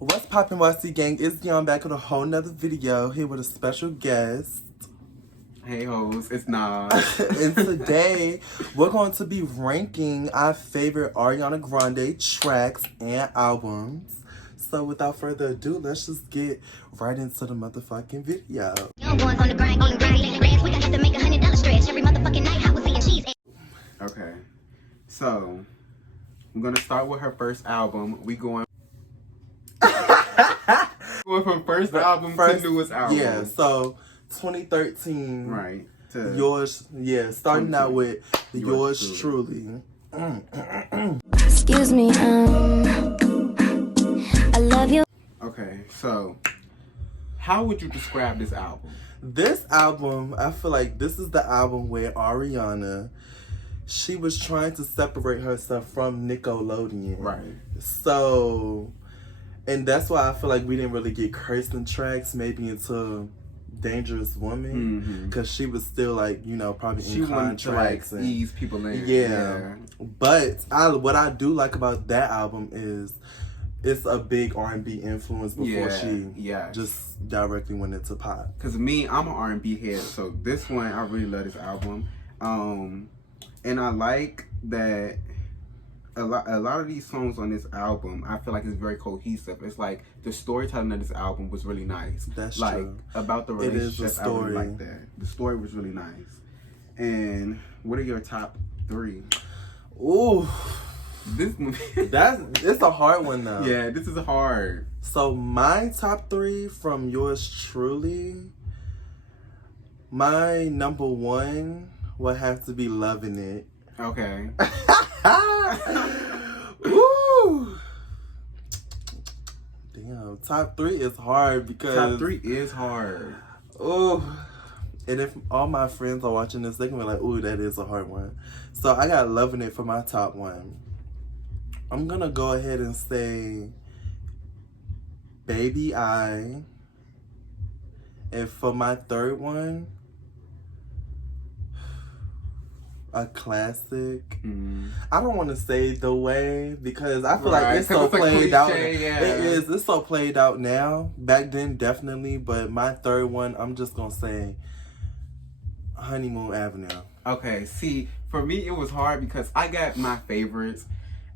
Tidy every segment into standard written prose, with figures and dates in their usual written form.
What's poppin', YC gang? It's Dion back with a whole nother video here with a special guest. Hey hoes, it's Nas. And today we're going to be ranking our favorite Ariana Grande tracks and albums. So without further ado, let's just get right into the motherfucking video. Okay, so I'm gonna start with her first album. We going from first album to newest album. Yeah, so 2013. Right. Yours, yeah, starting out with yours truly. Excuse me, I love you. Okay, so how would you describe this album? This album, I feel like this is the album where Ariana, she was trying to separate herself from Nickelodeon. Right. So, and that's why I feel like we didn't really get cursing tracks maybe until Dangerous Woman, because she was still like, you know, probably in contracts to like ease people in. Yeah. But what I do like about that album is it's a big R&B influence before she just directly went into pop. Because me, I'm an R&B head, so this one, I really love this album. And I like that a lot of these songs on this album, I feel like it's very cohesive. It's like the storytelling of this album was really nice. That's like, true. About the relationship, it is a story. I really like that. The story was really nice. And what are your top three? Ooh. This movie. It's a hard one though. Yeah, this is hard. So my top three from yours truly, my number one would have to be Loving It. Okay. Ooh. Damn, top three is hard because top three is hard. Oh, and if all my friends are watching this, they can be like, "Ooh, that is a hard one." So I got Loving It for my top one. I'm gonna go ahead and say Baby I. And for my third one, a classic. I don't want to say The Way because I feel like it's so played out. Yeah. It is. It's so played out now. Back then, definitely. But my third one, I'm just gonna say Honeymoon Avenue. Okay. See, for me, it was hard because I got my favorites,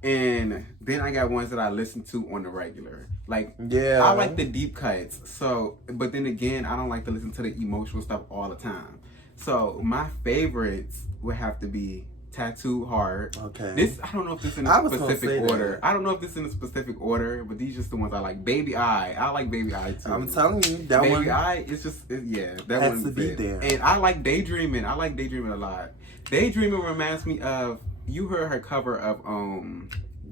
and then I got ones that I listen to on the regular. Like, yeah, I like the deep cuts. So, but then again, I don't like to listen to the emotional stuff all the time. So my favorites would have to be Tattoo Heart. Okay. This, I don't know if this is in a specific order. I don't know if this is in a specific order, but these are just the ones I like. Baby I like Baby I too. I'm telling you, that Baby one. Baby I, it's just, that has one to be there. And I like Daydreaming. I like Daydreaming a lot. Daydreaming reminds me of, you heard her cover of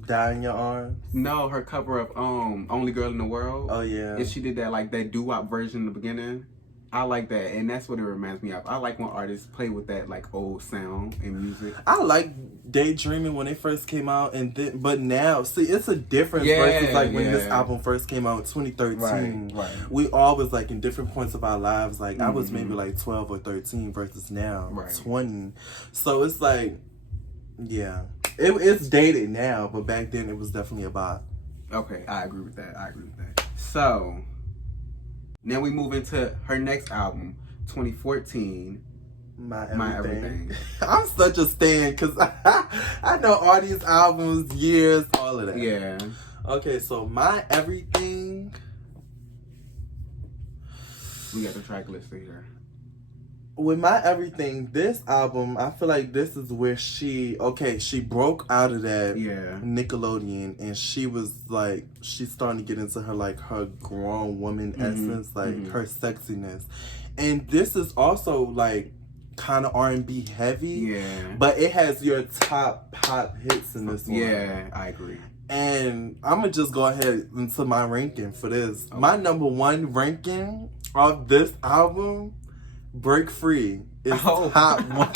Die in Your Arms? No, her cover of Only Girl in the World. Oh yeah. And she did that like that doo-wop version in the beginning. I like that, and that's what it reminds me of. I like when artists play with that like old sound and music. I like Daydreaming when it first came out, and then but now see it's a difference versus like when this album first came out in 2013. Right. We all was like in different points of our lives. Like I was maybe like 12 or 13 versus now 20. So it's like, yeah, it's dated now, but back then it was definitely a bop. Okay, I agree with that. So now we move into her next album, 2014. My Everything. I'm such a stan because I know all these albums, years, all of that. Yeah. Okay, so My Everything. We got the track list here. With My Everything, this album, I feel like this is where she broke out of that Nickelodeon, and she was like, she's starting to get into her like her grown woman essence, like her sexiness. And this is also like kind of R&B heavy, but it has your top pop hits in this one. Yeah, I agree. And I'm gonna just go ahead into my ranking for this. Okay. My number one ranking of this album, Break Free, is top one.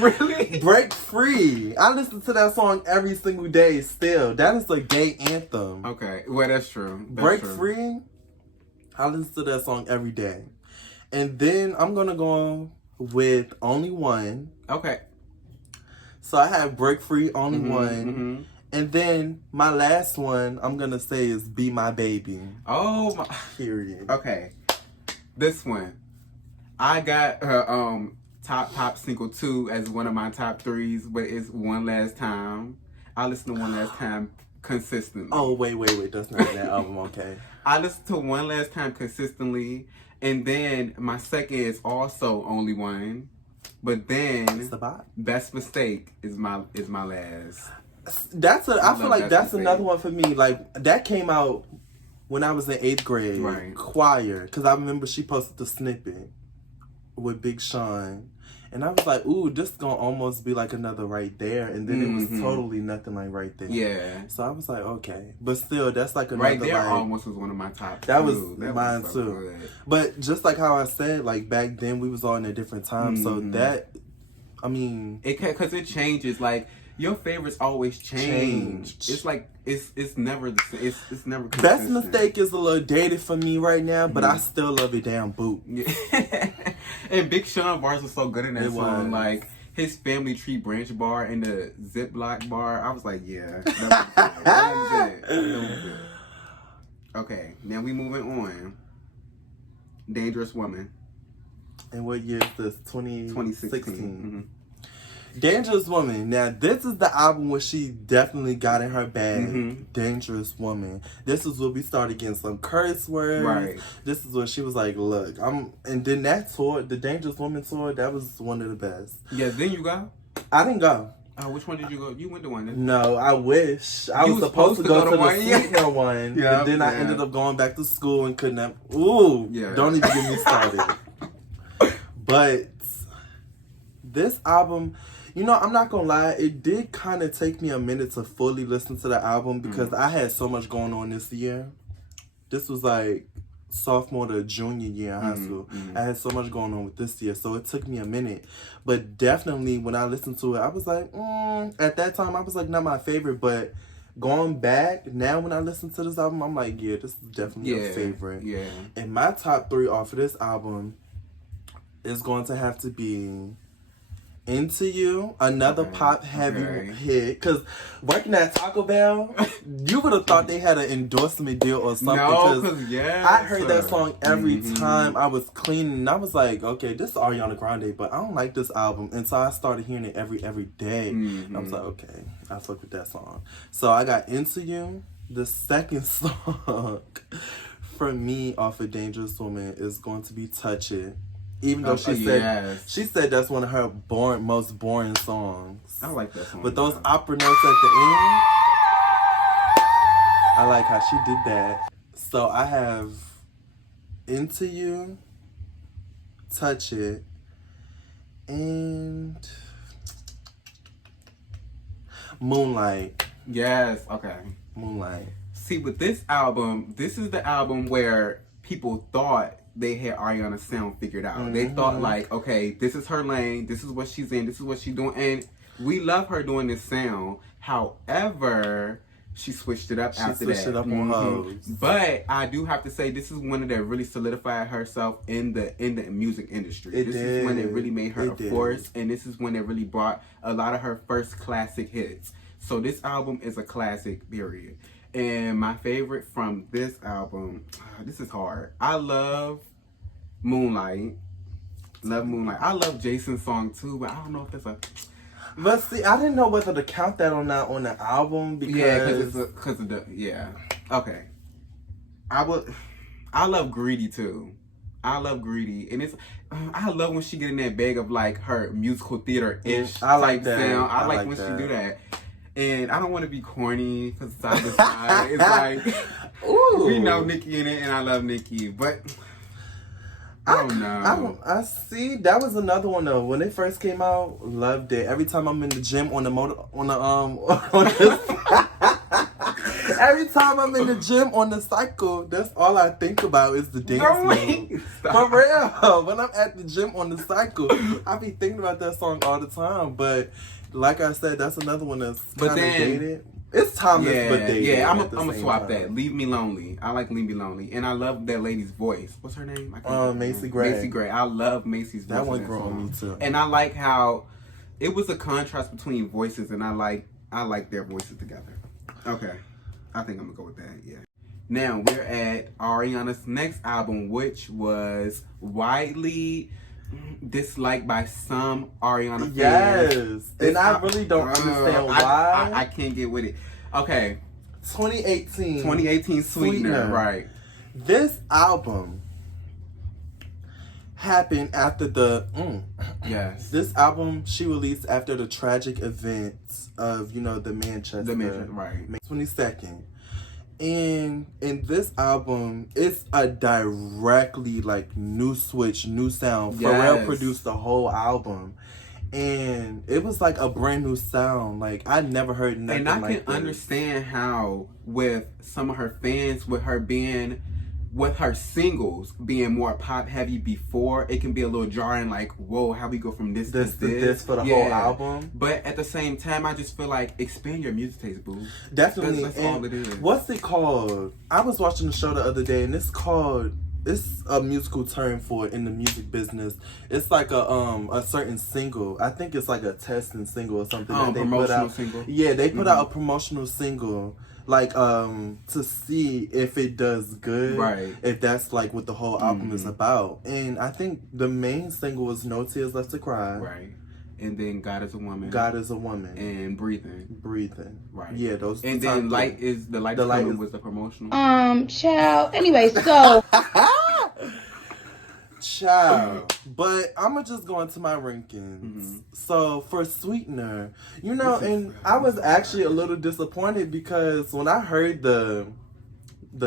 Really? Break Free. I listen to that song every single day still. That is a gay anthem. Okay, well, that's true. Break Free, I listen to that song every day. And then I'm going to go with Only One. Okay. So I have Break Free, Only One. And then my last one I'm gonna say is Be My Baby. Oh my. Period. Okay. This one. I got her top single 2 as one of my top 3s, but it's One Last Time. I listen to One Last Time consistently. Oh, wait. That's not that album, okay. I listen to One Last Time consistently. And then my second is also Only One. But then Best Mistake is my last. I feel like that's another one for me. Like, that came out when I was in 8th grade. Right. Choir. Because I remember she posted the snippet with Big Sean. And I was like, ooh, this is going to almost be like another Right There. And then it was totally nothing like Right There. Yeah. So I was like, okay. But still, that's like another, Right There like, almost was one of my top that two. Was mine too. Good. But just like how I said, like, back then we was all in a different time. So that, I mean... Because it changes. Like, your favorites always change. It's like, it's never the same. It's never consistent. Best Mistake is a little dated for me right now, but I still love it damn boot. Yeah. And Big Sean bars was so good in that song. Like, his Family Tree Branch bar and the Ziploc bar. I was like, yeah. That was it. Okay, now we moving on. Dangerous Woman. And what year is this? 2016. Mm-hmm. Dangerous Woman. Now, this is the album where she definitely got in her bag. Mm-hmm. Dangerous Woman. This is where we started getting some curse words. Right. This is where she was like, look, and then that tour, the Dangerous Woman tour, that was one of the best. Yeah, then you go? I didn't go. Oh, which one did you go? You went to one, didn't you? No, I wish. I was supposed to go to the Sweetener one. Yeah, but then I ended up going back to school and couldn't have... Ooh, don't even get me started. But this album... You know, I'm not gonna lie, it did kind of take me a minute to fully listen to the album because I had so much going on this year. This was like sophomore to junior year in high school. I had so much going on with this year, so it took me a minute. But definitely, when I listened to it, I was like, at that time, I was like, not my favorite, but going back, now when I listen to this album, I'm like, yeah, this is definitely a favorite. Yeah. And my top 3 off of this album is going to have to be... Into You, another pop-heavy hit. Because working at Taco Bell, you would have thought they had an endorsement deal or something. No, because, I heard that song every time I was cleaning. And I was like, okay, this is Ariana Grande, but I don't like this album. And so I started hearing it every day. And I was like, okay, I fuck with that song. So I got Into You. The second song for me off of Dangerous Woman is going to be Touch It. Even though she said that's one of her most boring songs. I like that song. But those opera notes at the end, I like how she did that. So I have Into You, Touch It, and Moonlight. Yes, okay. Moonlight. See, with this album, this is the album where people thought they had Ariana's sound figured out. They thought like, okay, this is her lane, this is what she's in, this is what she's doing, and we love her doing this sound. However, she switched it up after that. She switched it up on hoes. But I do have to say, this is one that really solidified herself in the music industry. This is when it really made her a force, and this is when it really brought a lot of her first classic hits. So this album is a classic, period. And my favorite from this album, this is hard. I love Moonlight. Love Moonlight. I love Jason's song too, but I don't know if that's a... But see, I didn't know whether to count that or not on the album because... Yeah, because of the... Yeah. Okay. I love Greedy too. I love Greedy. And it's... I love when she get in that bag of like her musical theater-ish I like type that. sound. I like when she do that. And I don't want to be corny because it's like, ooh. We know Nicki in it, and I love Nicki, but I don't know. I see. That was another one though. When it first came out, loved it. Every time I'm in the gym every time I'm in the gym on the cycle, that's all I think about is the dance move. For real. When I'm at the gym on the cycle, I be thinking about that song all the time, but. Like I said, that's another one that's kind of dated. It's timeless, but dated. Yeah, I'm gonna swap that. Leave Me Lonely. I like Leave Me Lonely, and I love that lady's voice. What's her name? Macy Gray. Macy Gray. I love Macy's voice. That one grew on me too. And I like how it was a contrast between voices, and I like their voices together. Okay. I think I'm gonna go with that, yeah. Now we're at Ariana's next album, which was widely disliked by some Ariana fans. Yes. And I really don't understand why. I can't get with it. Okay. 2018 Sweetener, right. This album happened after the yes. This album she released after the tragic events of the Manchester right 22nd, and in this album it's a directly like new switch, new sound. Yes. Pharrell produced the whole album. And it was like a brand new sound. Like I never heard nothing like this. And I can understand how with some of her fans, with her singles being more pop heavy before, it can be a little jarring. Like, whoa, how we go from this to this for the whole album. But at the same time, I just feel like expand your music taste, boo. Definitely, that's all it is. What's it called? I was watching the show the other day, and it's a musical term for it in the music business. It's like a certain single. I think it's like a testing single or something. That they promotional put out. Single. Yeah, they put out a promotional single, like to see if it does good. Right. If that's like what the whole album is about. And I think the main single was No Tears Left to Cry. Right. And then God is a Woman. God is a Woman. And Breathing. Right. Yeah, those. And then Light is the Light was the promotional. Child. Anyway, so. Child. But I'm gonna just go into my rankings. So for Sweetener, and I was actually a little disappointed because when I heard the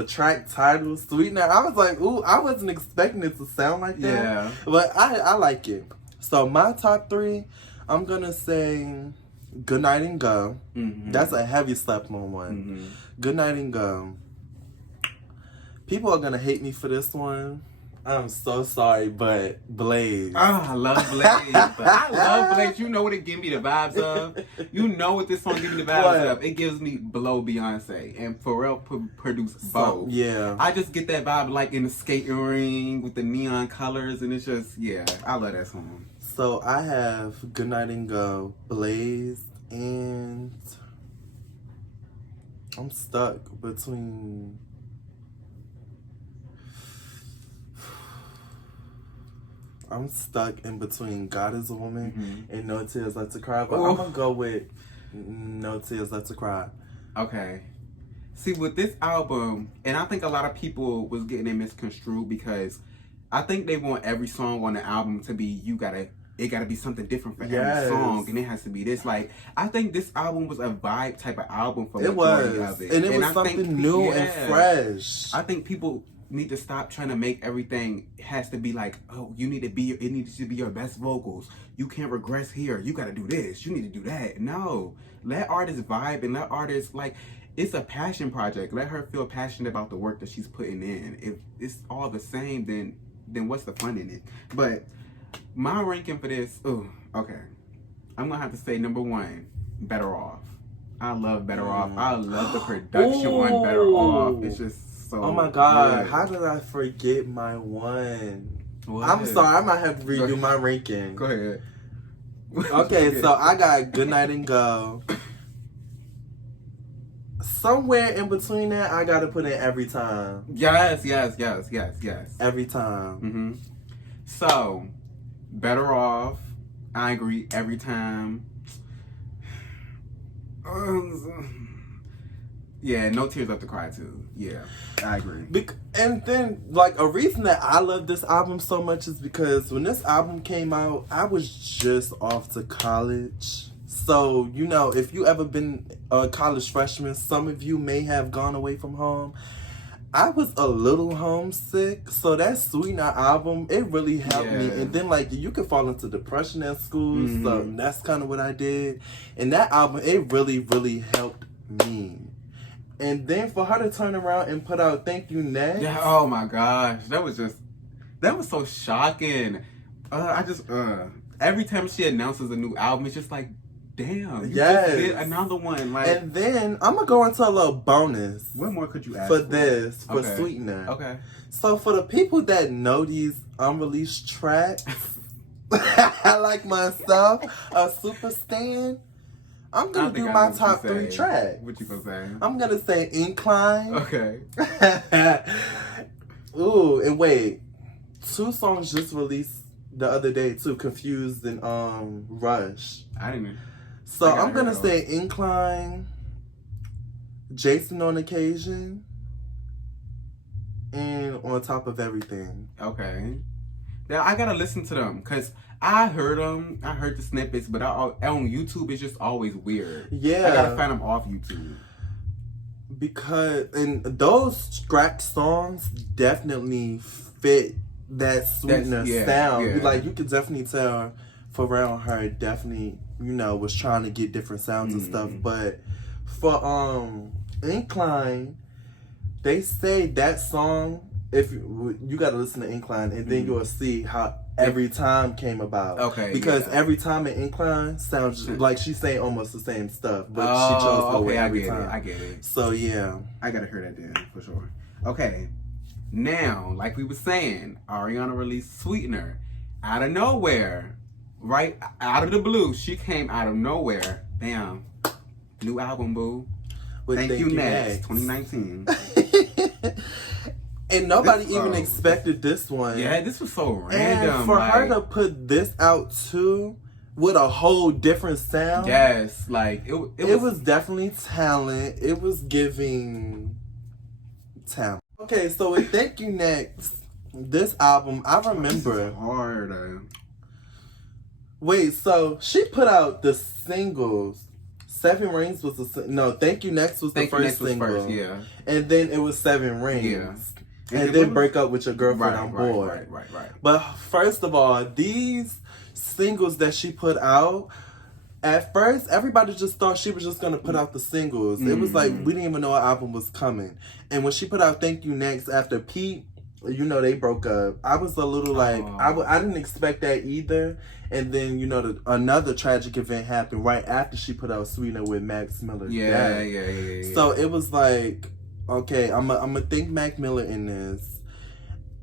track title Sweetener, I was like, ooh, I wasn't expecting it to sound like that. Yeah. But I like it. So my top 3, I'm gonna say Good Night and Go. That's a heavy slap on one. Good Night and Go. People are gonna hate me for this one. I'm so sorry, but Blaze. Oh, I love Blaze. I love Blaze. You know what it gives me the vibes of? You know what this song gives me the vibes of? It gives me Blow Beyonce. And Pharrell produced both. Yeah. I just get that vibe like in the skating ring with the neon colors. And it's just, I love that song. So I have Good Night and Go, Blaze, and I'm stuck between... I'm stuck in between God is a Woman and No Tears Left to Cry, but I'm gonna go with No Tears Left to Cry. Okay. See, with this album, and I think a lot of people was getting it misconstrued because I think they want every song on the album to be it gotta be something different for every song, and it has to be this. Like, I think this album was a vibe type of album for majority of it. And it was something new and fresh. I think people need to stop trying to make everything has to be like, oh, it needs to be your best vocals. You can't regress here. You gotta do this. You need to do that. No. Let artists vibe and let artists, like, it's a passion project. Let her feel passionate about the work that she's putting in. If it's all the same, then what's the fun in it? But my ranking for this, okay. I'm gonna have to say number 1, Better Off. I love Better Off. I love the production on Better Off. It's just so oh my God, good. how did I forget my one? What? I'm sorry, I might have to redo my ranking. Go ahead. Okay, so I got Good Night and Go. Somewhere in between that, I gotta put in Every Time. Yes. Every Time. So, Better Off. I agree. Every Time. Yeah, No Tears Left to Cry too. Yeah, I agree. And then, like, a reason that I love this album so much is because when this album came out, I was just off to college. So, if you ever been a college freshman, some of you may have gone away from home. I was a little homesick, so that Sweetener album, it really helped me. And then, like, you could fall into depression at school, so that's kind of what I did. And that album, it really, really helped me. And then for her to turn around and put out Thankunext. Yeah, oh my gosh. That was so shocking. Every time she announces a new album, it's just like, damn, you just did another one. Like, and then I'm gonna go into a little bonus. What more could you ask for Sweetener? Okay. So for the people that know these unreleased tracks, like myself, a super stan, I'm gonna do my top 3 tracks. What you gonna say? I'm gonna say Incline. Okay. Ooh, and wait. 2 songs just released the other day too, Confused and Rush. I didn't. So I'm gonna say Incline, Jason on Occasion, and On Top of Everything. Okay. Now I gotta listen to them because I heard them. I heard the snippets, but on YouTube it's just always weird. Yeah, I gotta find them off YouTube. Because and those scratch songs definitely fit that Sweetener sound. Yeah. Like you could definitely tell Pharrell her definitely, was trying to get different sounds and stuff. But for Incline, they say that song, if you gotta listen to Incline and then you'll see how Every Time came about. Okay. Because Every Time in Incline sounds like she's saying almost the same stuff, but she chose to go with Every Time. I get it. So yeah. I gotta hear that then for sure. Okay. Now, like we were saying, Ariana released Sweetener out of nowhere. Right out of the blue. She came out of nowhere. Bam. New album, boo. Thankunext 2019. And nobody even expected this one. Yeah, this was so random. And for her to put this out too, with a whole different sound. Yes, like it was definitely talent. It was giving talent. Okay, so with Thankunext, this album, I remember. This is hard. Wait, so she put out the singles. 7 Rings was Thankunext was the first single. Yeah. And then it was 7 Rings. Yeah. And then Break Up With Your Girlfriend on Board. Right. But first of all, these singles that she put out, at first, everybody just thought she was just going to put out the singles. It was like, we didn't even know an album was coming. And when she put out Thankunext after Pete, they broke up. I was a little like, I didn't expect that either. And then, another tragic event happened right after she put out Sweetener with Max Miller. Yeah. So it was like, okay, I'm gonna think Mac Miller in this.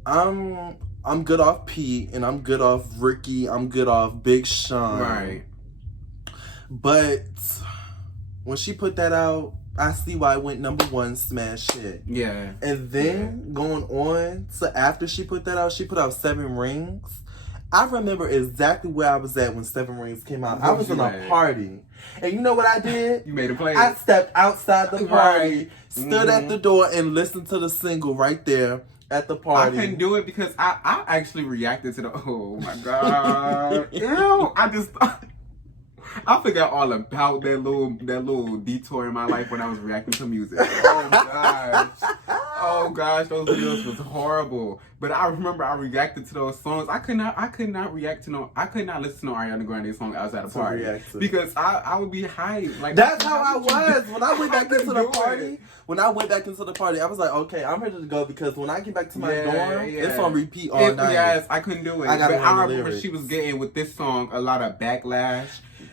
I'm good off Pete, and I'm good off Ricky. I'm good off Big Sean. Right. But when she put that out, I see why it went #1 smash hit. Yeah. And then going on to after she put that out, she put out 7 Rings. I remember exactly where I was at when 7 Rings came out. I was in a party. And you know what I did? You made a play. I stepped outside the party, stood at the door, and listened to the single right there at the party. I couldn't do it because I actually reacted to the, oh my God. Ew. I forgot all about that little detour in my life when I was reacting to music. Oh gosh, those videos was horrible. But I remember I reacted to those songs. I could not listen to no Ariana Grande song outside the party because I would be hyped. Like that's how I was when I went back into the party. When I went back into the party, I was like, okay, I'm ready to go because when I get back to my dorm, it's on repeat all night. Yes, I couldn't do it. I remember lyrics. She was getting with this song a lot of backlash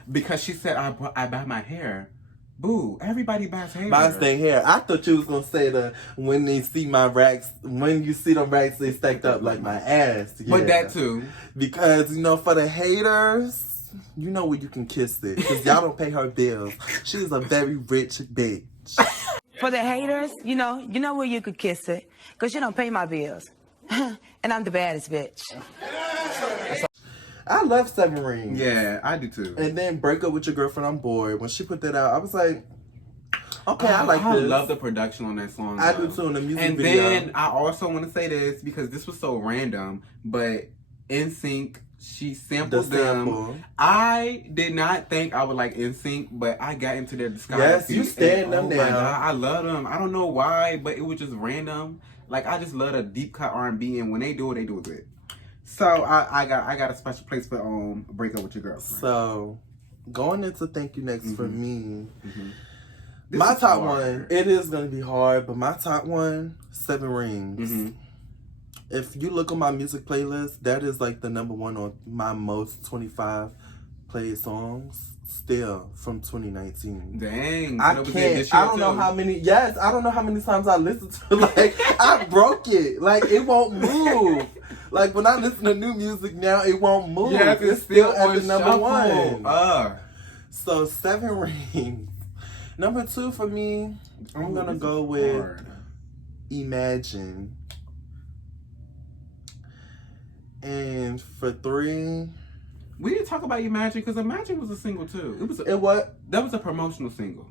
because she said I buy my hair. Boo! Everybody buys hair. Buys their hair. I thought you was gonna say when they see my racks, when you see them racks, they stacked up like my ass. Yeah. But that too, because for the haters, where you can kiss it because y'all don't pay her bills. She's a very rich bitch. For the haters, you know where you could kiss it because you don't pay my bills, and I'm the baddest bitch. I love 7 Rings. Yeah, I do too. And then Break Up With Your Girlfriend on Board. When she put that out, I was like, okay, I like this. I love the production on that song. I do too in the music video. And then I also want to say this because this was so random, but NSYNC, she sampled them. I did not think I would like NSYNC, but I got into their discography. Yes, you stand them now. I love them. I don't know why, but it was just random. Like I just love the deep cut R&B, and when they do it good. So I got a special place for Break Up With Your Girlfriend. So going into Thankunext for me, my top one, it is gonna be hard, but my top one, 7 Rings. If you look on my music playlist, that is like the #1 on my most 25 played songs still from 2019. Dang. I can't. I don't know how many. Yes, I don't know how many times I listened to. Like I broke it. Like it won't move. Like when I listen to new music now, it won't move. Yeah, it's still at the #1. So 7 Rings. Number 2 for me, I'm gonna go with Imagine. And for 3, we didn't talk about Imagine because Imagine was a single too. That was a promotional single.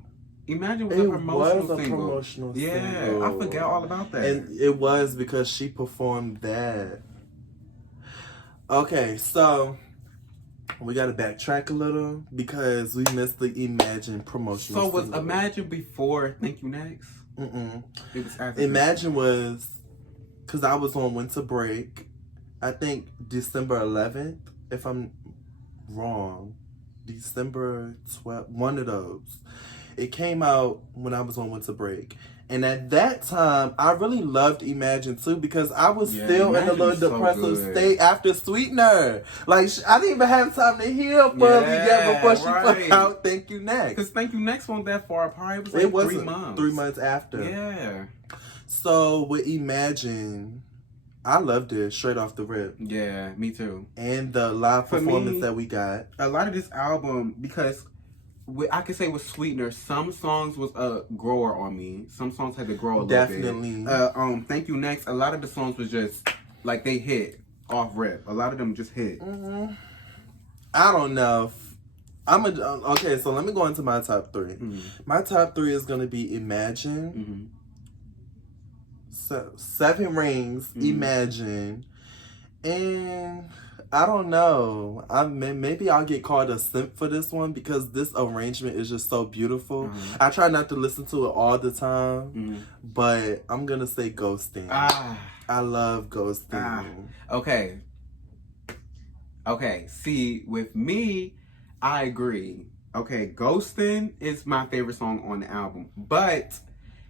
Imagine was a promotional single. Yeah, I forgot all about that. And it was because she performed that. Okay, so we gotta backtrack a little because we missed the Imagine promotional single. So was single. Imagine before Thankunext? It was after Imagine was, because I was on winter break, I think December 11th, if I'm wrong. December 12th, one of those. It came out when I was on winter break. And at that time, I really loved Imagine too because I was still in a little depressive state after Sweetener. Like, I didn't even have time to heal fully yet before she put out Thankunext. Because Thankunext wasn't that far apart. It was like 3 months. 3 months after. Yeah. So with Imagine, I loved it straight off the rip. Yeah, me too. And the live performance that we got. A lot of this album, because I can say with Sweetener, some songs was a grower on me. Some songs had to grow a little bit. Thankunext, a lot of the songs was just like they hit off rip. A lot of them just hit. I don't know. Okay, so let me go into my top 3. My top 3 is gonna be Imagine, 7 Rings, Imagine, and I don't know. Maybe I'll get called a simp for this one because this arrangement is just so beautiful. I try not to listen to it all the time, but I'm gonna say Ghosting. I love Ghosting. Okay. See, with me, I agree. Okay, Ghosting is my favorite song on the album, but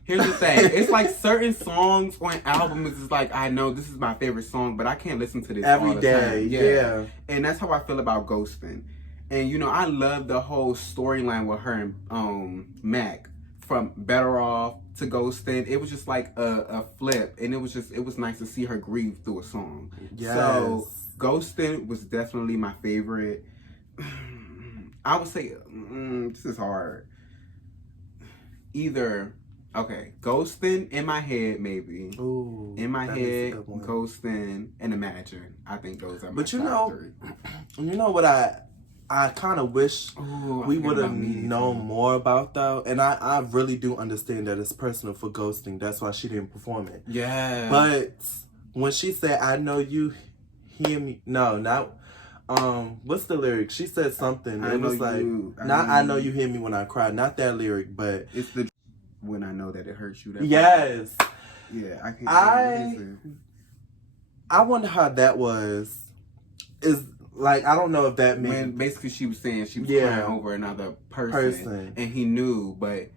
here's the thing. It's like certain songs on albums is like, I know this is my favorite song, but I can't listen to this every all the day. time. Yeah. And that's how I feel about Ghosting. And, you know, I love the whole storyline with her and Mac. From Better Off to Ghosting. It was just like a flip. And it was nice to see her grieve through a song. Yes. So, Ghosting was definitely my favorite. I would say, this is hard. Either... Okay, Ghosting in my head, maybe. Ooh, in my head, Ghosting and Imagine. I think those are my top 3. You know what I kind of wish we would have known more about though, and I really do understand that it's personal for Ghosting. That's why she didn't perform it. Yeah. But when she said, "I know you hear me," no, not. What's the lyric? She said something. It was like, I know you hear me when I cry. Not that lyric, but it's the. When I know that it hurts you. Yes. Yeah, I can't. I wonder how that was. Is like, I don't know if that meant... When basically she was saying she was crying over another person. And he knew, but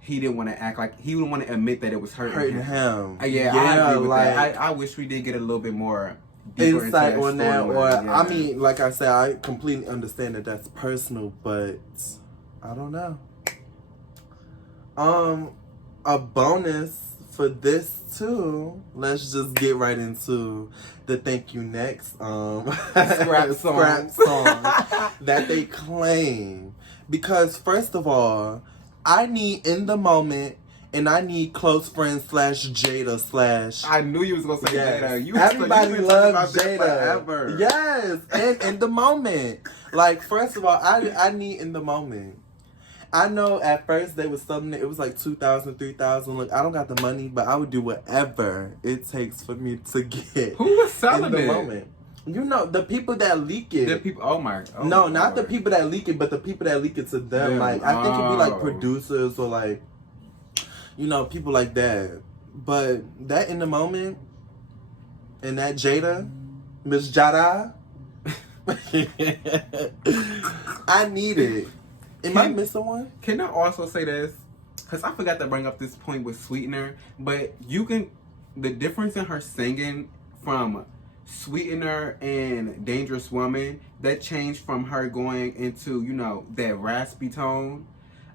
he didn't want to act like... He didn't want to admit that it was hurting him. Yeah, I agree with that. I wish we did get a little bit more... insight on that. Or, I mean, like I said, I completely understand that that's personal, but I don't know. A bonus for this too. Let's just get right into the Thankunext scrap song that they claim. Because first of all, I need In the Moment and I need Close Friends / Jada / I knew you was gonna say Jada. Everybody loves Jada. Yes, and In the Moment. Like, first of all, I need In the Moment. I know at first they was selling it. It was like $2,000, $3,000. Look, I don't got the money, but I would do whatever it takes for me to get. Who was selling In the Moment. You know, the people that leak it. The people. Oh my. No, not the people that leak it, but the people that leak it to them. Like, I think it'd be like producers or like, you know, people like that. But that In the Moment and that Jada, Miss Jada, I need it. Am I missing one? Can I also say this? Because I forgot to bring up this point with Sweetener, but the difference in her singing from Sweetener and Dangerous Woman, that changed from her going into, you know, that raspy tone.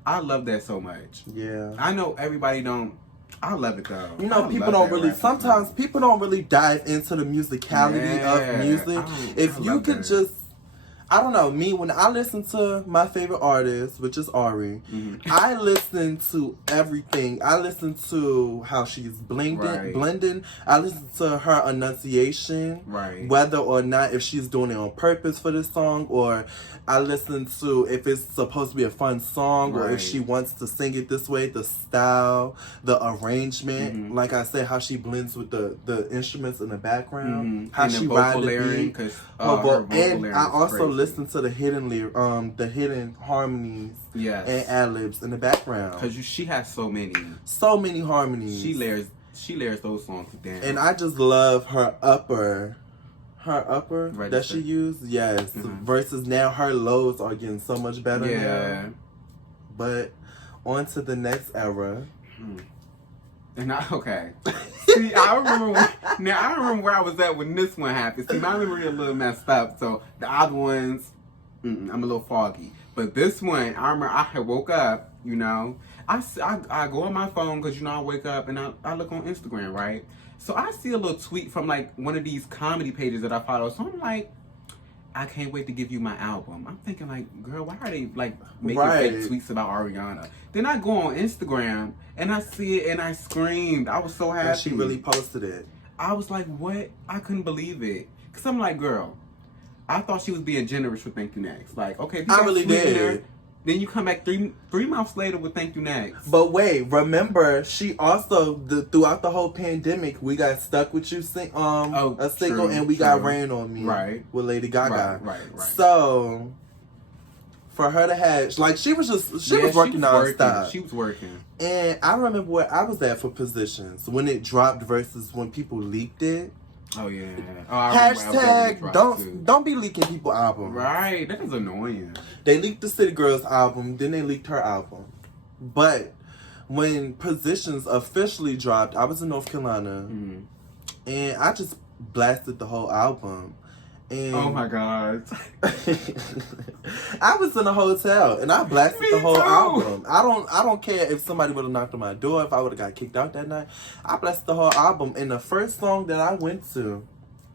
I love that so much. Yeah. I know everybody don't. I love it though. You know, people don't really, sometimes people don't really dive into the musicality of music. If you could just, I don't know, me, when I listen to my favorite artist, which is Ari, I listen to everything. I listen to how she's blending. I listen to her enunciation. Right. Whether or not if she's doing it on purpose for this song, or I listen to if it's supposed to be a fun song, or if she wants to sing it this way, the style, the arrangement. Like I said, how she blends with the instruments in the background. How and she rides the beat. And I also listen to the hidden harmonies and ad-libs in the background. Because she has so many harmonies. She layers those songs down. And I just love her upper that she used. Yes. Versus now her lows are getting so much better now. But on to the next era. And see, I remember where I was at when this one happened. See, my memory a little messed up, so the other ones, I'm a little foggy. But this one, I remember I had woke up, you know. I go on my phone because, you know, I wake up and I look on Instagram, right? So I see a little tweet from, like, one of these comedy pages that I follow. So I'm like, I can't wait to give you my album. I'm thinking, like, girl, why are they, like, making fake tweets about Ariana? Then I go on Instagram, and I see it, and I screamed. I was so happy. And she really posted it. I was like, what? I couldn't believe it. Because I'm like, girl, I thought she was being generous with Thankunext. Like, okay, if you I really did. Then you come back three months later with Thankunext. But wait, remember, she also, throughout the whole pandemic, we got Stuck With You a single, and we got Rain On Me with Lady Gaga. Right. So, for her to have, like, she was working nonstop. She was working. And I remember where I was at for positions when it dropped versus when people leaked it. Oh yeah. Hashtag don't be leaking people albums. Right, that is annoying. They leaked the City Girls album, then they leaked her album. But when Positions officially dropped, I was in North Carolina, and I just blasted the whole album. And oh my God. I was in a hotel and I blasted the whole album. I don't care if somebody would have knocked on my door, if I would have got kicked out that night. I blasted the whole album, and the first song that I went to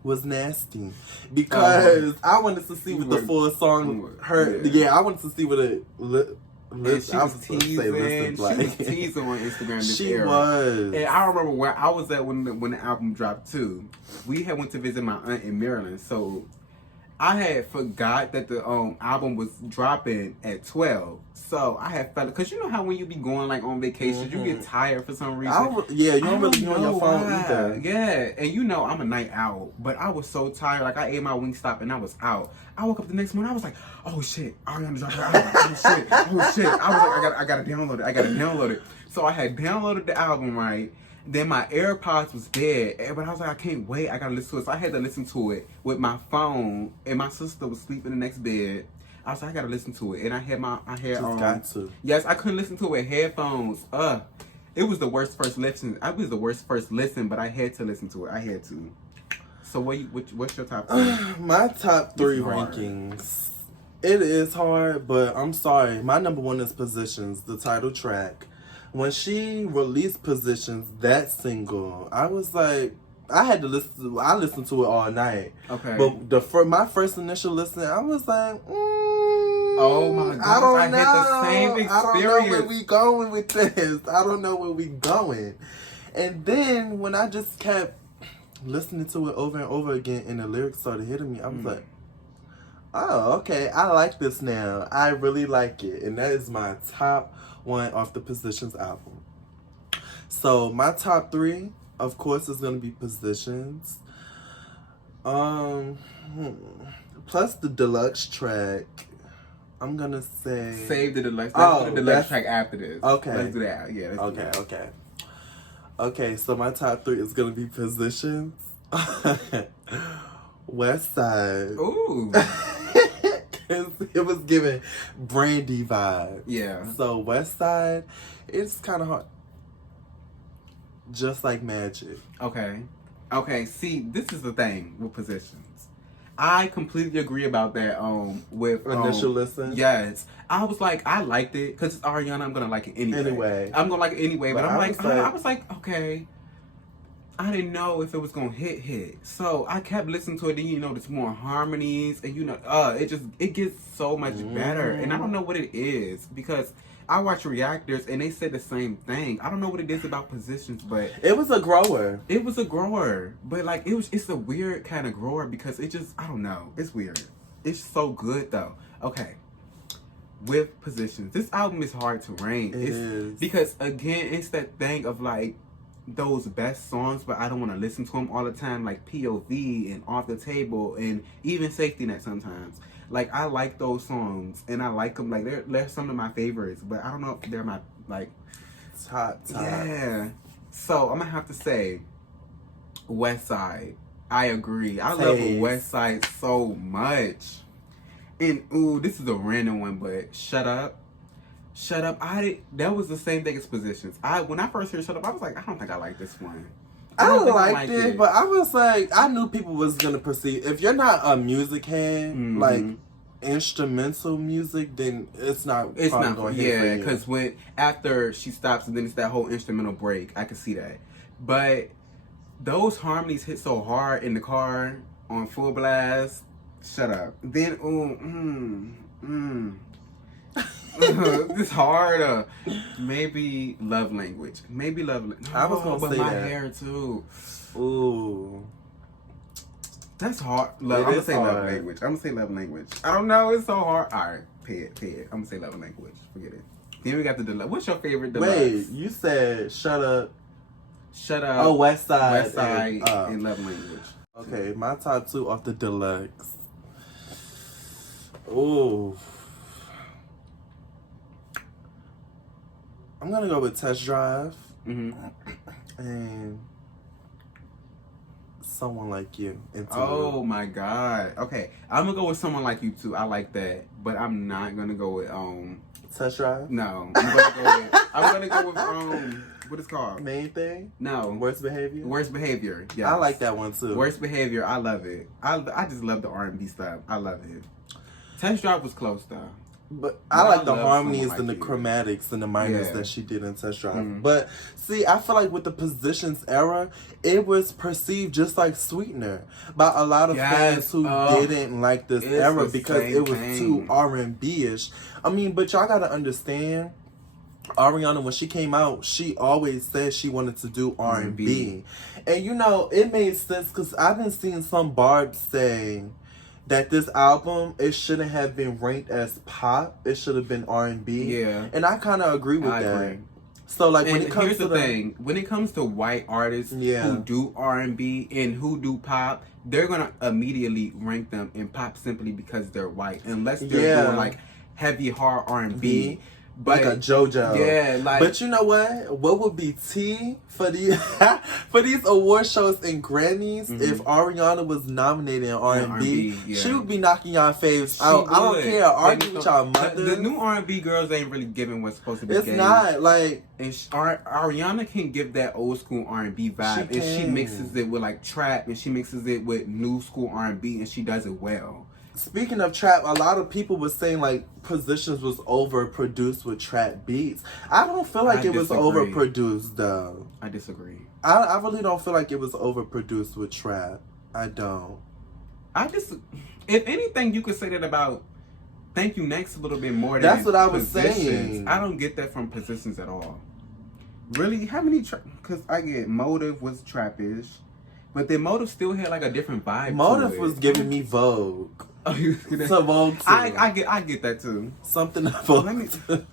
was Nasty, because I wanted to see what the full song heard. I wanted to see what it She was teasing on Instagram this era. Was. And I remember where I was at when the album dropped too. We had went to visit my aunt in Maryland, so I had forgot that the album was dropping at 12. So I had felt, because you know how when you be going like on vacation, you get tired for some reason. You don't really be on your phone either. Yeah, and you know I'm a night owl, but I was so tired. Like I ate my Wingstop and I was out. I woke up the next morning. I was like, oh shit, Ariana dropped her album. Oh shit. I was like, I gotta download it. So I had downloaded the album, right? Then my AirPods was dead, but I was like, I can't wait. I gotta listen to it. So I had to listen to it with my phone, and my sister was sleeping in the next bed. I was like, I gotta listen to it, and I had got to. Yes, I couldn't listen to it with headphones. It was the worst first listen. But I had to listen to it. I had to. So what's your top 3? My top 3 rankings. It is hard, but I'm sorry. My number 1 is Positions, the title track. When she released Positions, that single, I was like, I listened to it all night. Okay. But my first initial listen, I was like, oh my God, I had the same experience. I don't know where we going with this. I don't know where we going. And then when I just kept listening to it over and over again and the lyrics started hitting me, I was like, oh, okay, I like this now. I really like it. And that is my top 1 off the Positions album. So my top 3, of course, is gonna be Positions. Plus the deluxe track. I'm gonna say save the deluxe. Let's put the deluxe track after this. Okay. Let's do that. Yeah. Okay. So my top 3 is gonna be Positions. West Side. Ooh. It was giving Brandy vibe. Yeah. So West Side, it's kind of hard. Just like Magic. Okay. See, this is the thing with Positions. I completely agree about that. With initial listen. Yes, I was like, I liked it because it's Ariana. I'm gonna like it anyway. I'm gonna like it anyway. But I was like, okay. I didn't know if it was gonna hit. So I kept listening to it. Then there's more harmonies, and it gets so much better. And I don't know what it is because I watch reactors and they said the same thing. I don't know what it is about positions, but it was a grower. It was a grower, but like it's a weird kind of grower because it just I don't know. It's weird. It's so good though. Okay. With positions, this album is hard to rank. It is. Because again, it's that thing of like those best songs, but I don't want to listen to them all the time, like POV and Off the Table and even Safety Net sometimes. Like I like those songs and I like them. Like they're some of my favorites, but I don't know if they're my like top. Yeah. So I'm gonna have to say West Side. I agree. I love West Side so much. And ooh, this is a random one, but Shut Up. That was the same thing as Positions. When I first heard Shut Up, I was like, I don't think I like this one. I liked it, but I was like, I knew people was gonna perceive. If you're not a music head, like instrumental music, then it's not. It's not going to hit for you. Because after she stops and then it's that whole instrumental break, I could see that. But those harmonies hit so hard in the car on full blast. Shut Up. Then this hard. Maybe Love Language. I was gonna say my that. hair too. Ooh, that's hard. I'm gonna say Love Language. I don't know. It's so hard. All right, pay it. I'm gonna say Love Language. Forget it. Then we got the deluxe. What's your favorite deluxe? Wait, you said Shut Up. Oh, West Side, and Love Language. Okay, my top 2 off the deluxe. Ooh. I'm gonna go with Test Drive and Someone Like You. Oh my God. Okay, I'm gonna go with Someone Like You too. I like that, but I'm not gonna go with Test Drive. No, I'm gonna go with what is it called? Main Thing. No, Worst Behavior. Worst Behavior. Yeah, I like that one too. Worst Behavior. I love it. I just love the R&B stuff. I love it. Test Drive was close though. But I like the harmonies and the chromatics and the minors that she did in Test Drive. But see, I feel like with the Positions era, it was perceived just like Sweetener by a lot of fans who didn't like this era because it was too R&B-ish. I mean, but y'all gotta understand, Ariana, when she came out, she always said she wanted to do R&B. And it made sense because I've been seeing some barbs saying that this album, it shouldn't have been ranked as pop. It should have been R&B. Yeah. And I kind of agree with that. Agree. So, like, when it comes here's to the thing. When it comes to white artists who do R&B and who do pop, they're going to immediately rank them in pop simply because they're white. Unless they're doing, like, heavy, hard R&B. But, like a JoJo. Yeah, like. But you know what? What would be tea for these for these award shows and Grammys if Ariana was nominated in R&B? She would be knocking y'all faves out. I don't care. Argue with y'all mother. The new R&B girls ain't really giving what's supposed to be. It's not like. And Ariana can give that old school R&B vibe, and she mixes it with like trap, and she mixes it with new school R&B, and she does it well. Speaking of trap, a lot of people were saying like Positions was overproduced with trap beats. I don't feel like it was overproduced though. I disagree. I really don't feel like it was overproduced with trap. I don't. If anything, you could say that about Thankunext a little bit more. That's what I was saying. I don't get that from Positions at all. Really? How many? Because I get Motive was trappish, but then Motive still had like a different vibe. Motive was giving me Vogue. Oh, so Vogue too. I get that too. Something Vogue.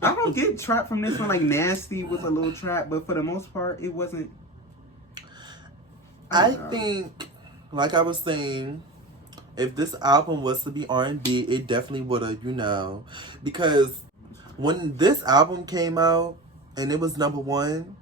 I don't get trap from this one. Like Nasty was a little trap, but for the most part, it wasn't. I think, like I was saying, if this album was to be R&B, it definitely would have, because when this album came out and it was #1,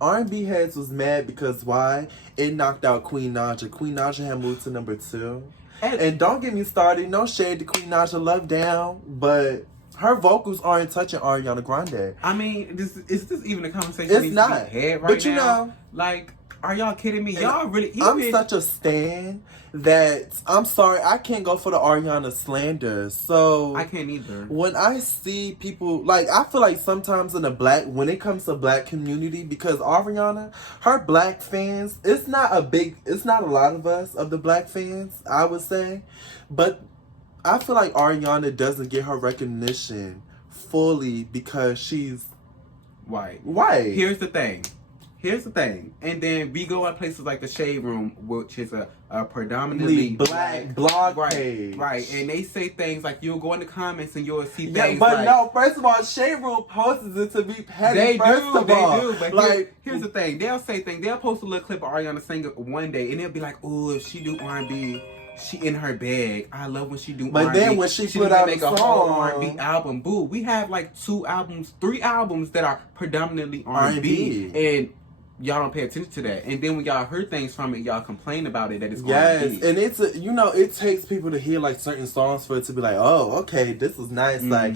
R&B heads was mad because why? It knocked out Queen Naija. Queen Naija had moved to #2. And don't get me started, no shade to Queen Naija, love down, but her vocals aren't touching Ariana Grande. I mean, is this even a conversation? It's not. Right but now? Like, Are y'all kidding me? Y'all really? I'm such a stan that I'm sorry, I can't go for the Ariana slander. So I can't either. When I see people like, I feel like sometimes when it comes to black community, because Ariana, her black fans, it's not a lot of us of the black fans, I would say, but I feel like Ariana doesn't get her recognition fully because she's white. Here's the thing. And then we go at places like the ShadeRoom, which is a predominantly black blog page. Right. And they say things like, you'll go in the comments and you'll see things first of all, ShadeRoom posts it to be petty. They do. But here's the thing. They'll say things. They'll post a little clip of Ariana singing one day, and they'll be like, oh, if she do R&B, she in her bag. I love when she do but R&B. Then when she put out make a whole R&B album, boo. We have like 3 albums that are predominantly R&B. And y'all don't pay attention to that. And then when y'all heard things from it, y'all complain about it that it's R&B. And it's it takes people to hear like certain songs for it to be like, oh, okay, this is nice. Like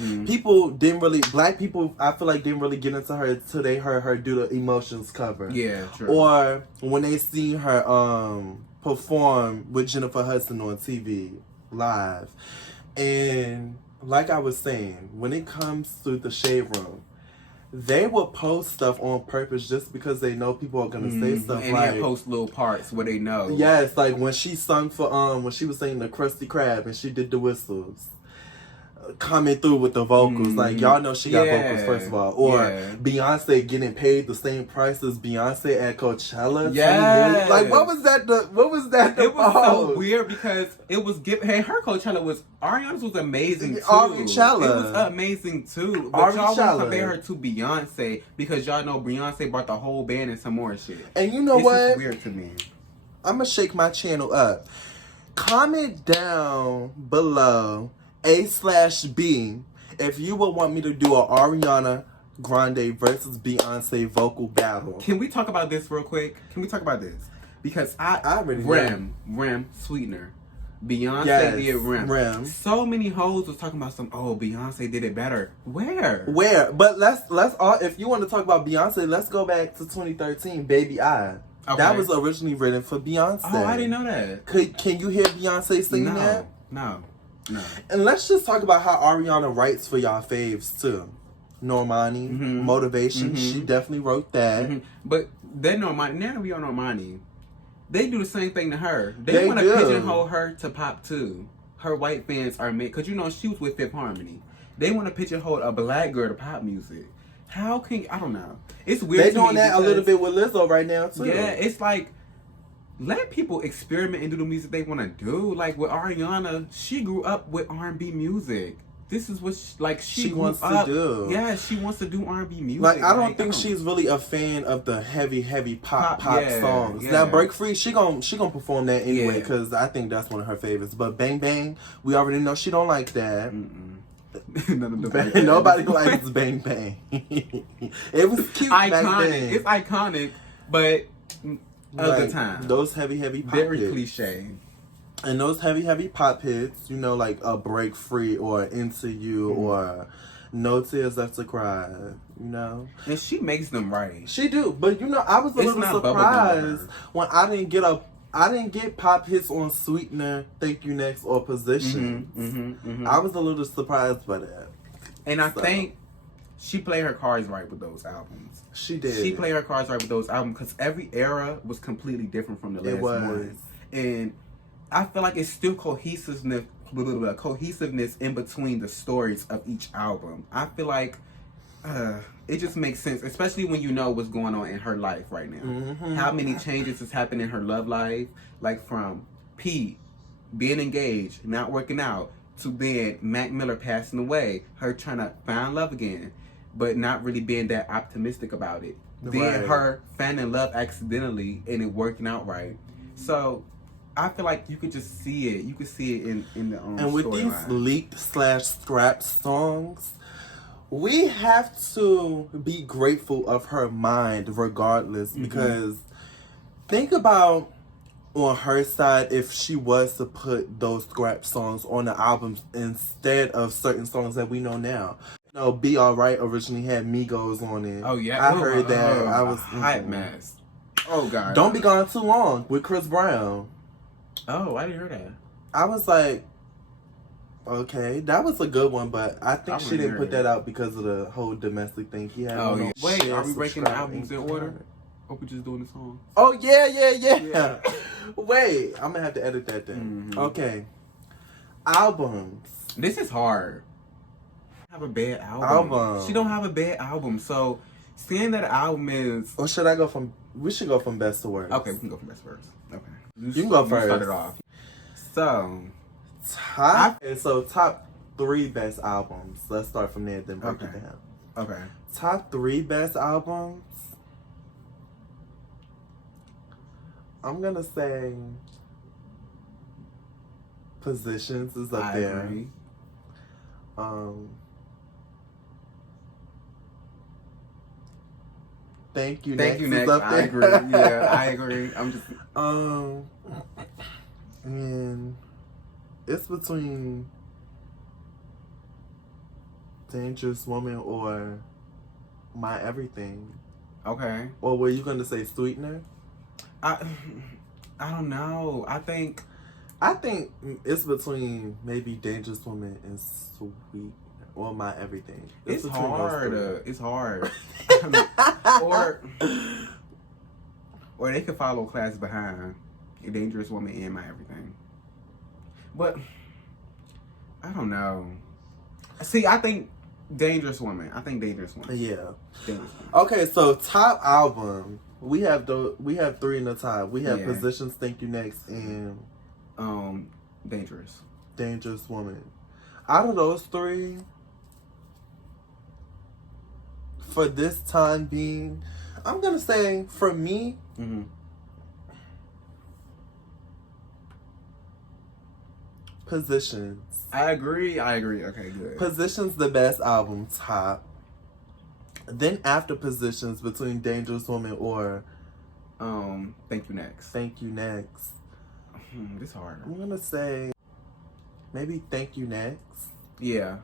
black people, I feel like didn't really get into her until they heard her do the Emotions cover. Yeah, true. Or when they seen her perform with Jennifer Hudson on TV live. And like I was saying, when it comes to the ShadeRoom, they will post stuff on purpose just because they know people are gonna say stuff and like, they post little parts where they know. Yes, like when she sung for when she was singing the Krusty Krab and she did the whistles, coming through with the vocals. Like, y'all know she got vocals, first of all. Or Beyonce getting paid the same price as Beyonce at Coachella. Yeah. Like, what was that? It was so weird because it was her Coachella was, Ariana's was amazing too. Coachella. It was amazing too. But y'all want to compare her to Beyonce because y'all know Beyonce brought the whole band and some more shit. And you know what? This is weird to me. I'm going to shake my channel up. Comment down below A/B if you would want me to do a Ariana Grande versus Beyonce vocal battle. Can we talk about this real quick? Because I already Rem, Sweetener. Beyonce did Rem. So many hoes was talking about Beyonce did it better. Where? But let's all, if you want to talk about Beyonce, let's go back to 2013, Baby I. Okay. That was originally written for Beyonce. Oh, I didn't know that. Can you hear Beyonce singing that? No. And let's just talk about how Ariana writes for y'all faves too. Normani, Motivation. She definitely wrote that. But that Normani, now we on Normani, they do the same thing to her. They want to pigeonhole her to pop too. Her white fans are made, because she was with Fifth Harmony. They want to pigeonhole a black girl to pop music. How can, I don't know. It's weird. They're doing that a little bit with Lizzo right now too. Yeah, it's like, let people experiment and do the music they want to do. Like with Ariana, she grew up with R&B music. This is what she wants to do. Yeah, she wants to do R&B music. Like, I don't think she's really a fan of the heavy pop songs. Yeah. Now, Break Free, she gon' perform that anyway because I think that's one of her favorites. But Bang Bang, we already know she don't like that. Nobody likes Bang Bang. It was cute. Iconic. It's iconic, but other time. Those heavy pop very hits. cliche. And those heavy pop hits, like a Break Free or Into You or No Tears Left to Cry, And she makes them right. She do, but I was a little surprised when I didn't get pop hits on Sweetener, Thankunext, or Position. I was a little surprised by that. And I think she played her cards right with those albums. She did. She played her cards right with those albums because every era was completely different from the last one. And I feel like it's still cohesiveness in between the stories of each album. I feel like it just makes sense, especially when you know what's going on in her life right now. How many changes has happened in her love life, like from Pete being engaged, not working out, to then Mac Miller passing away, her trying to find love again, but not really being that optimistic about it. Then her finding love accidentally and it working out right. So I feel like you could just see it. You could see it in the And with these leaked / scrap songs, we have to be grateful of her mind regardless, because think about on her side if she was to put those scrap songs on the albums instead of certain songs that we know now. Be Alright originally had Migos on it. Oh yeah, I heard that. I was hot mess. Oh God. Don't Be Gone Too Long with Chris Brown. Oh, I didn't hear that. I was like, okay, that was a good one, but I think she didn't put that out because of the whole domestic thing he had. Oh yeah. Wait, share, are we breaking the subscribe, albums in order? Or we just doing the song? Oh yeah. Wait, I'm gonna have to edit that then. Okay. Albums. This is hard. Have a bad album. She don't have a bad album, so saying that album is. Or should I go from? We should go from best to worst. Okay, we can go from best first. Okay, you can go first. Start it off. So top 3 best albums. Let's start from there, then break it down. Okay. Top 3 best albums. I'm gonna say Positions is up there. Agree. Thankunext is up there. I agree. Yeah, I agree. I'm just and it's between Dangerous Woman or My Everything. okay. Or were you gonna say Sweetener? I don't know. I think it's between maybe Dangerous Woman and Sweet or My Everything. It's hard. It's hard. or they could follow class behind A Dangerous Woman and My Everything. But I don't know. See, I think Dangerous Woman. Yeah. Dangerous Woman. Okay, so top album. We have 3 in the top. We have Positions, Thankunext, and Dangerous Woman. Out of those 3, for this time being, I'm gonna say for me, Positions. I agree. Okay, good. Positions the best album, top. Then after Positions, between Dangerous Woman or Thankunext. This hard. I'm gonna say maybe Thankunext. Yeah,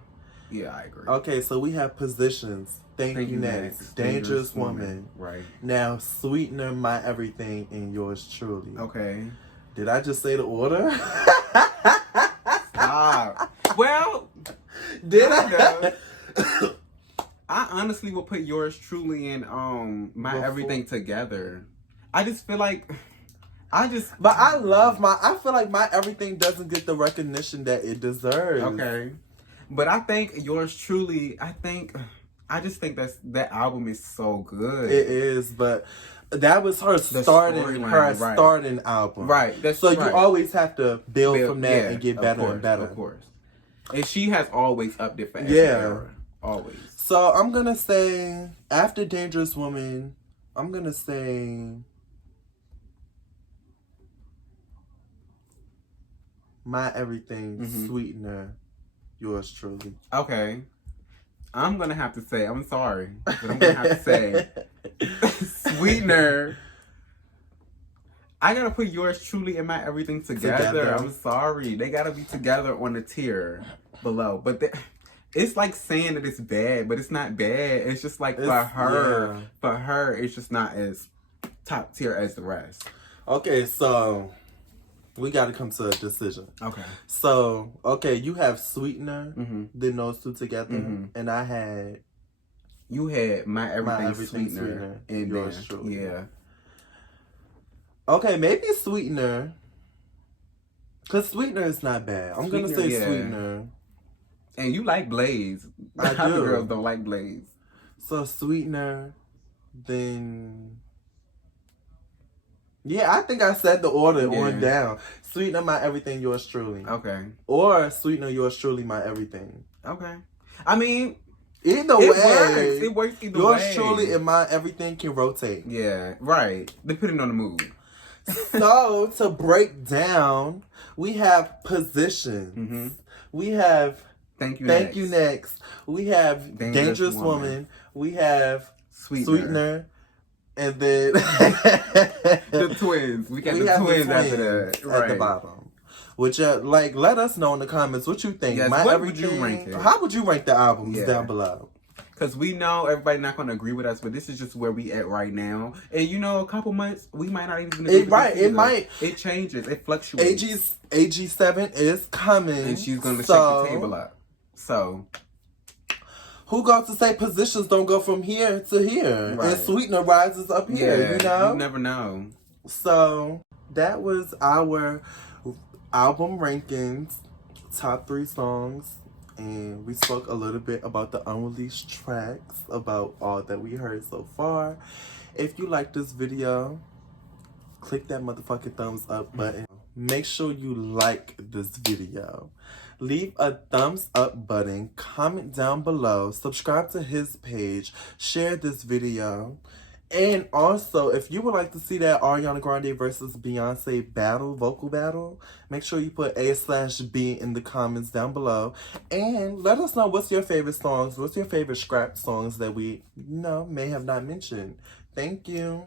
I agree. Okay, so we have Positions, Thankunext, Dangerous Woman. Right. Now Sweetener, My Everything, and Yours Truly. Okay. Did I just say the order? Stop. Well, did I? I honestly would put Yours Truly and My Everything together. I just feel like I feel like My Everything doesn't get the recognition that it deserves. Okay. But I think Yours Truly, I just think that album is so good. It is, but that was her starting album. Right. You always have to build from that and get better and better. Of course. And she has always upped it for every era. Always. So I'm going to say, after Dangerous Woman, I'm going to say My Everything, Sweetener, Yours Truly. Okay. I'm going to have to say, I'm sorry, but I'm going to have to say Sweetener. I got to put Yours Truly and My Everything together. I'm sorry. They got to be together on the tier below. But it's like saying that it's bad, but it's not bad. It's just like for her, it's just not as top tier as the rest. Okay, so we got to come to a decision. Okay. So, you have Sweetener, then those 2 together, and I had... You had My Everything Sweetener, and Yours Truly. Yeah. Okay, maybe Sweetener. Because Sweetener is not bad. I'm going to say Sweetener. And you like Blaze. I do. Other girls don't like Blaze. So Sweetener, then... Yeah, I think I said the order on down. Sweetener, My Everything, Yours Truly. Okay. Or Sweetener, Yours Truly, My Everything. Okay. I mean... Either way. It works either way. Yours Truly and My Everything can rotate. Yeah, right. Depending on the mood. So, to break down, we have Positions. We have Thankunext. We have Dangerous Woman. We have Sweetener. And then the twins. We got the twins after that. Right. At the bottom. Which let us know in the comments what you think. Yes, My what Everything, would you rank it? How would you rank the albums down below? Because we know everybody not going to agree with us, but this is just where we at right now. And you know, a couple months, we might not even agree with it might. It changes. It fluctuates. AG7 is coming. And she's going to shake the table up. So... who goes to say positions don't go from here to here? Right. And Sweetener rises up here, you know? You never know. So, that was our album rankings, top 3 songs. And we spoke a little bit about the unreleased tracks, about all that we heard so far. If you like this video, click that motherfucking thumbs up button. Make sure you like this video. Leave a thumbs up button, comment down below, subscribe to his page, share this video. And also, if you would like to see that Ariana Grande versus Beyonce vocal battle, make sure you put A/B in the comments down below. And let us know what's your favorite songs, what's your favorite scrap songs that we, may have not mentioned. Thank you.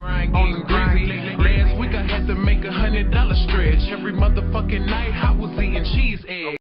On the grind, last week I had to make $100 stretch every motherfucking night. I was eating cheese eggs.